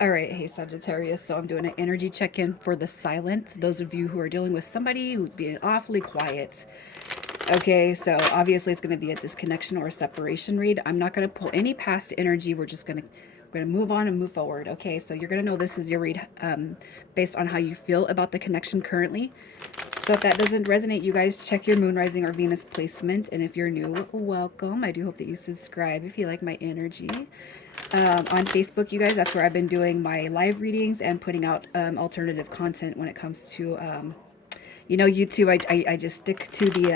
All right, hey Sagittarius. So I'm doing an energy check-in for the silent. Those of you who are dealing with somebody who's being awfully quiet. Okay, so obviously it's going to be a disconnection or a separation read. I'm not going to pull any past energy. We're gonna move on and move forward. Okay, so you're gonna know this is your read based on how you feel about the connection currently. So if that doesn't resonate, you guys check your moon, rising, or Venus placement. And if you're new, welcome. I do hope that you subscribe if you like my energy. On Facebook, you guys, that's where I've been doing my live readings and putting out alternative content when it comes to, YouTube. I just stick to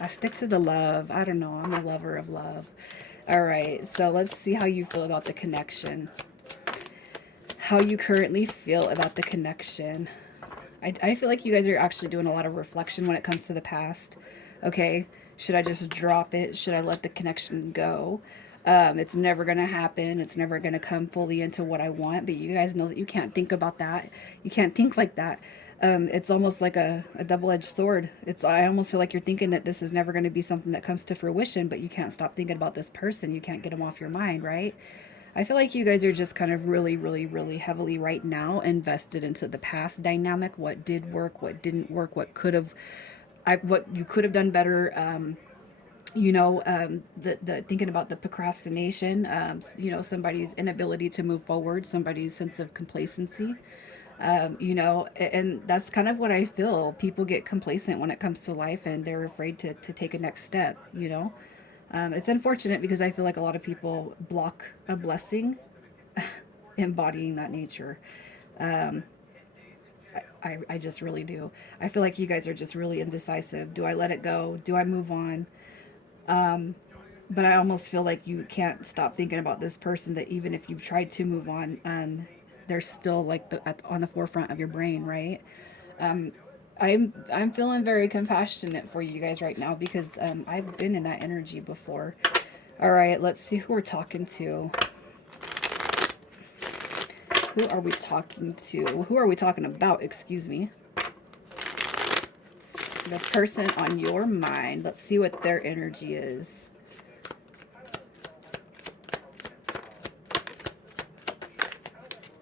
I stick to the love. I don't know. I'm a lover of love. All right. So let's see how you feel about the connection. How you currently feel about the connection. I feel like you guys are actually doing a lot of reflection when it comes to the past. Okay. Should I just drop it? Should I let the connection go? It's never going to happen. It's never going to come fully into what I want. But you guys know that you can't think about that. You can't think like that. It's almost like a double-edged sword. I almost feel like you're thinking that this is never going to be something that comes to fruition, but you can't stop thinking about this person. You can't get them off your mind, right? I feel like you guys are just kind of really, really, really heavily right now invested into the past dynamic. What did work? What didn't work? What you could have done better. The thinking about the procrastination. Somebody's inability to move forward. Somebody's sense of complacency. And that's kind of what I feel. People get complacent when it comes to life, and they're afraid to take a next step. It's unfortunate because I feel like a lot of people block a blessing embodying that nature. Um, I just really do. I feel like you guys are just really indecisive. Do I let it go? Do I move on? But I almost feel like you can't stop thinking about this person, that even if you've tried to move on, they're still like on the forefront of your brain, right? I'm feeling very compassionate for you guys right now because I've been in that energy before. All right, let's see who we're talking to. Who are we talking to? Who are we talking about? Excuse me. The person on your mind. Let's see what their energy is.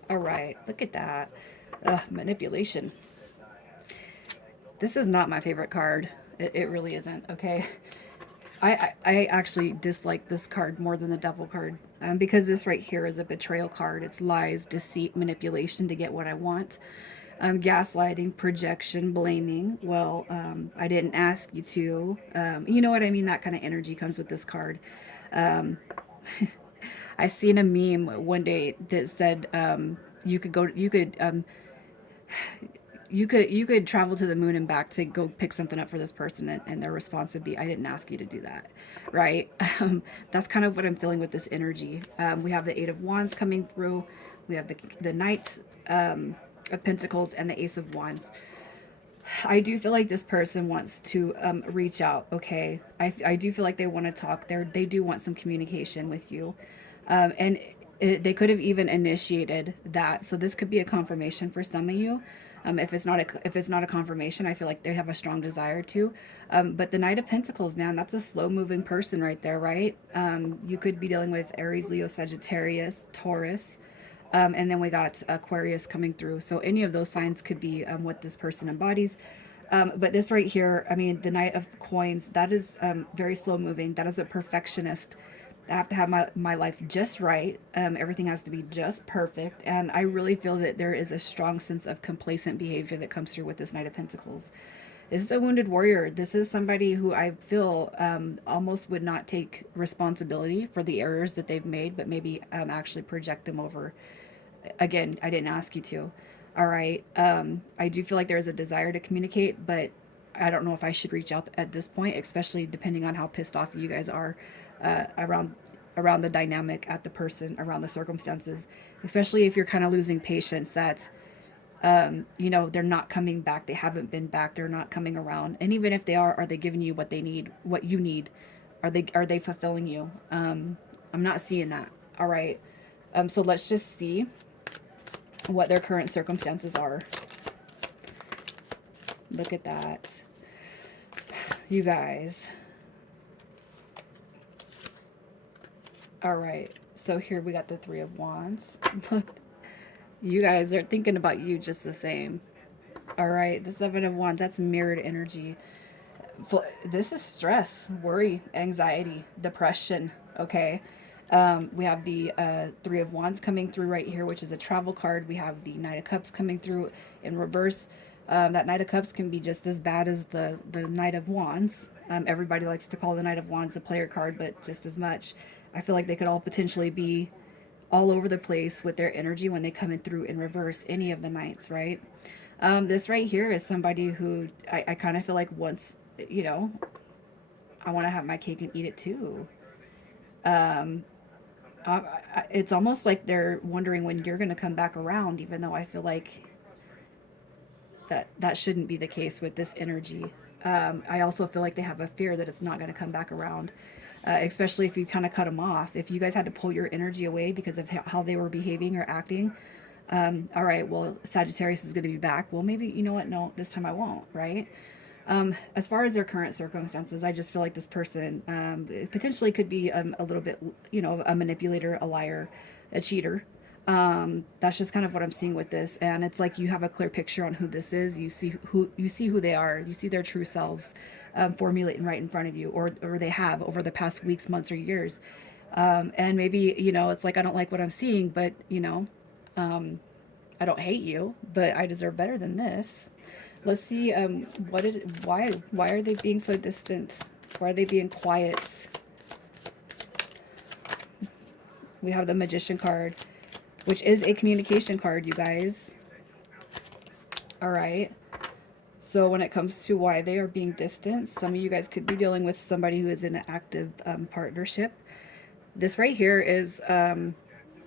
All right, look at that. Manipulation. This is not my favorite card. It really isn't, okay? I actually dislike this card more than the devil card, because this right here is a betrayal card. It's lies, deceit, manipulation to get what I want. Gaslighting, projection, blaming. Well, I didn't ask you to. You know what I mean? That kind of energy comes with this card. Um, I seen a meme one day that said you could travel to the moon and back to go pick something up for this person, and their response would be, I didn't ask you to do that, right? That's kind of what I'm feeling with this energy. We have the Eight of Wands coming through. We have the Knight of Pentacles and the Ace of Wands. I do feel like this person wants to reach out. Okay, I do feel like they want to talk. They do want some communication with you, and they could have even initiated that. So this could be a confirmation for some of you. If it's not a confirmation, I feel like they have a strong desire to. But the Knight of Pentacles, man, that's a slow moving person right there, right? You could be dealing with Aries, Leo, Sagittarius, Taurus. And then we got Aquarius coming through. So any of those signs could be what this person embodies. But this right here, I mean, the Knight of Coins, that is very slow moving. That is a perfectionist. I have to have my life just right. Everything has to be just perfect. And I really feel that there is a strong sense of complacent behavior that comes through with this Knight of Pentacles. This is a wounded warrior. This is somebody who I feel almost would not take responsibility for the errors that they've made, but maybe actually project them over. Again, I didn't ask you to. All right. I do feel like there is a desire to communicate, but I don't know if I should reach out at this point, especially depending on how pissed off you guys are around the dynamic, at the person, around the circumstances. Especially if you're kind of losing patience, that they're not coming back. They haven't been back. They're not coming around. And even if they are they giving you what they need, what you need? Are they fulfilling you? I'm not seeing that. All right. So let's just see what their current circumstances are. Look at that. You guys. All right. So here we got the Three of Wands. Look. You guys are thinking about you just the same. All right, the Seven of Wands, that's mirrored energy. This is stress, worry, anxiety, depression. Okay. We have the Three of Wands coming through right here, which is a travel card. We have the Knight of Cups coming through in reverse. That Knight of Cups can be just as bad as the Knight of Wands. Everybody likes to call the Knight of Wands the player card, but just as much. I feel like they could all potentially be all over the place with their energy when they come in through in reverse, any of the Knights, right? This right here is somebody who I kind of feel like once, you know, I want to have my cake and eat it too. Um, it's almost like they're wondering when you're going to come back around, even though I feel like that shouldn't be the case with this energy. I also feel like they have a fear that it's not going to come back around, especially if you kind of cut them off. If you guys had to pull your energy away because of how they were behaving or acting, all right, well, Sagittarius is going to be back. Well, maybe, you know what? No, this time I won't, right? As far as their current circumstances, I just feel like this person potentially could be a little bit, you know, a manipulator, a liar, a cheater. That's just kind of what I'm seeing with this, and it's like you have a clear picture on who this is. You see who they are. You see their true selves formulating right in front of you, or they have over the past weeks, months, or years. And maybe you know it's like I don't like what I'm seeing, but you know, I don't hate you, but I deserve better than this. Let's see. Why are they being so distant? Why are they being quiet? We have the Magician card, which is a communication card, you guys. All right. So when it comes to why they are being distant, some of you guys could be dealing with somebody who is in an active partnership. This right here is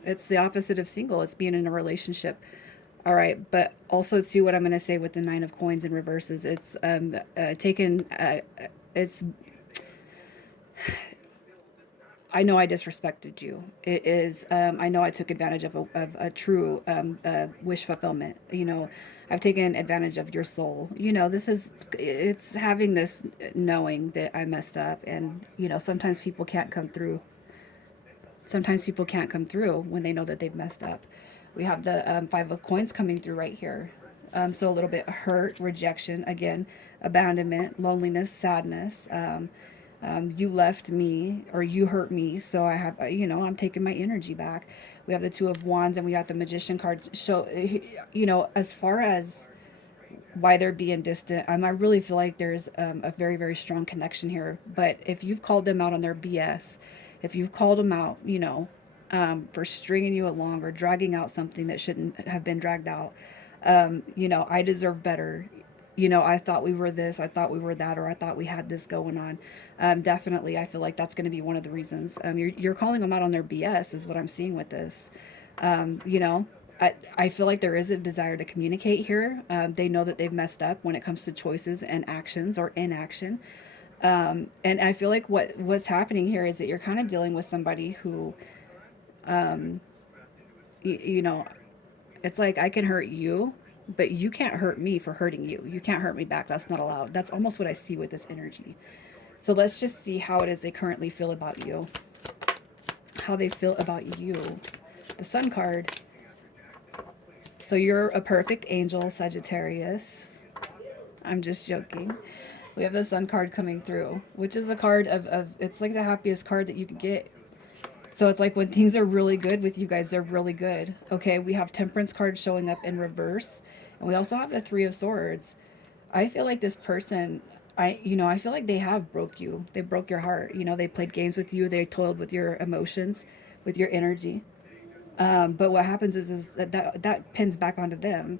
it's the opposite of single. It's being in a relationship. All right, but also too, what I'm going to say with the Nine of Coins in reverses, it's taken. It's I know I disrespected you. It is, I know I took advantage of a true wish fulfillment. You know, I've taken advantage of your soul. You know, it's having this knowing that I messed up. And, you know, sometimes people can't come through. Sometimes people can't come through when they know that they've messed up. We have the Five of Coins coming through right here. So a little bit hurt, rejection, again, abandonment, loneliness, sadness. You left me or you hurt me, so I have, you know, I'm taking my energy back. We have the Two of Wands and we got the Magician card. So, you know, as far as why they're being distant, I really feel like there's a very, very strong connection here. But if you've called them out on their BS, if you've called them out, you know, for stringing you along or dragging out something that shouldn't have been dragged out, you know, I deserve better. You know, I thought we were this, I thought we were that, or I thought we had this going on. Definitely, I feel like that's going to be one of the reasons. You're calling them out on their BS, is what I'm seeing with this. You know, I feel like there is a desire to communicate here. They know that they've messed up when it comes to choices and actions or inaction. And I feel like what's happening here is that you're kind of dealing with somebody who, you know, it's like I can hurt you, but you can't hurt me for hurting you. You can't hurt me back. That's not allowed. That's almost what I see with this energy. So let's just see how it is they currently feel about you. How they feel about you. The Sun card. So you're a perfect angel, Sagittarius. I'm just joking. We have the Sun card coming through, which is a card of it's like the happiest card that you could get. So it's like when things are really good with you guys, they're really good. Okay, we have Temperance card showing up in reverse. And we also have the Three of Swords. I feel like this person, I feel like they have broke you. They broke your heart. You know, they played games with you. They toiled with your emotions, with your energy. But what happens is that pins back onto them.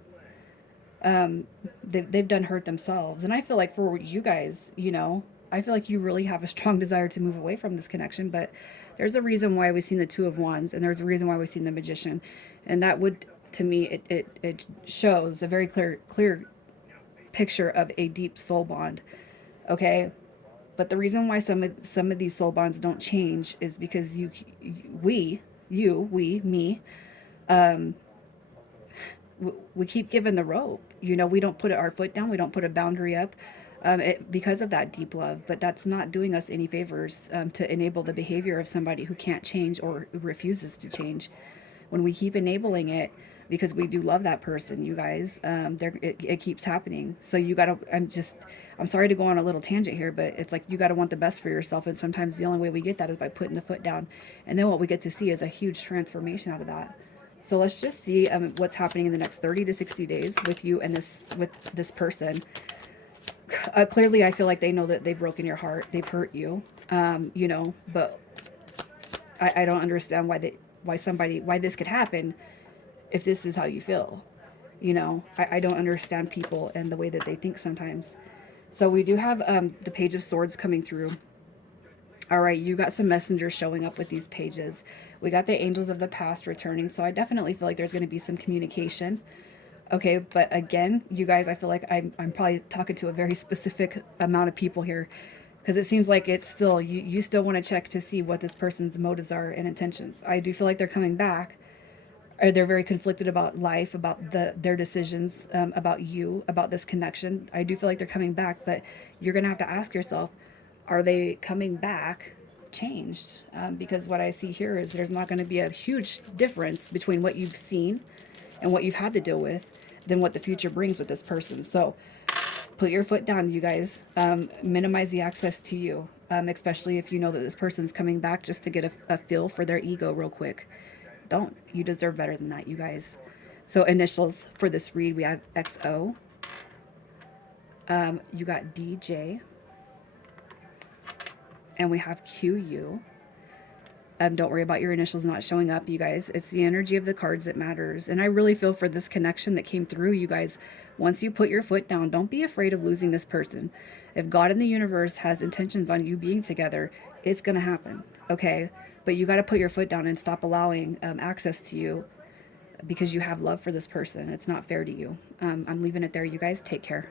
They've done hurt themselves. And I feel like for you guys, you know, I feel like you really have a strong desire to move away from this connection, but there's a reason why we've seen the Two of Wands and there's a reason why we've seen the Magician. And that would, to me, it shows a very clear picture of a deep soul bond. Okay. But the reason why some of these soul bonds don't change is because me, we keep giving the rope. You know, we don't put our foot down. We don't put a boundary up because of that deep love. But that's not doing us any favors to enable the behavior of somebody who can't change or refuses to change. When we keep enabling it, because we do love that person, you guys, it keeps happening. So you gotta, I'm sorry to go on a little tangent here, but it's like you gotta want the best for yourself. And sometimes the only way we get that is by putting the foot down. And then what we get to see is a huge transformation out of that. So let's just see what's happening in the next 30 to 60 days with you and this person. Clearly, I feel like they know that they've broken your heart. They've hurt you, you know, but I don't understand why this could happen if this is how you feel. You know, I don't understand people and the way that they think sometimes. So we do have the Page of Swords coming through. All right, you got some messengers showing up with these pages. We got the angels of the past returning, so I definitely feel like there's going to be some communication. Okay, but again, you guys, I feel like I'm probably talking to a very specific amount of people here, because it seems like it's still, you still want to check to see what this person's motives are and intentions. I do feel like they're coming back, or they're very conflicted about life, about their decisions, about you, about this connection. I do feel like they're coming back, but you're gonna have to ask yourself, are they coming back changed? Because what I see here is there's not going to be a huge difference between what you've seen and what you've had to deal with than what the future brings with this person. So put your foot down, you guys. Minimize the access to you, especially if you know that this person's coming back just to get a feel for their ego real quick. Don't. You deserve better than that, you guys. So initials for this read, we have XO. You got DJ. And we have QU. Don't worry about your initials not showing up, you guys. It's the energy of the cards that matters. And I really feel for this connection that came through, you guys. Once you put your foot down, don't be afraid of losing this person. If God in the universe has intentions on you being together, it's going to happen, okay? But you got to put your foot down and stop allowing access to you because you have love for this person. It's not fair to you. I'm leaving it there, you guys. Take care.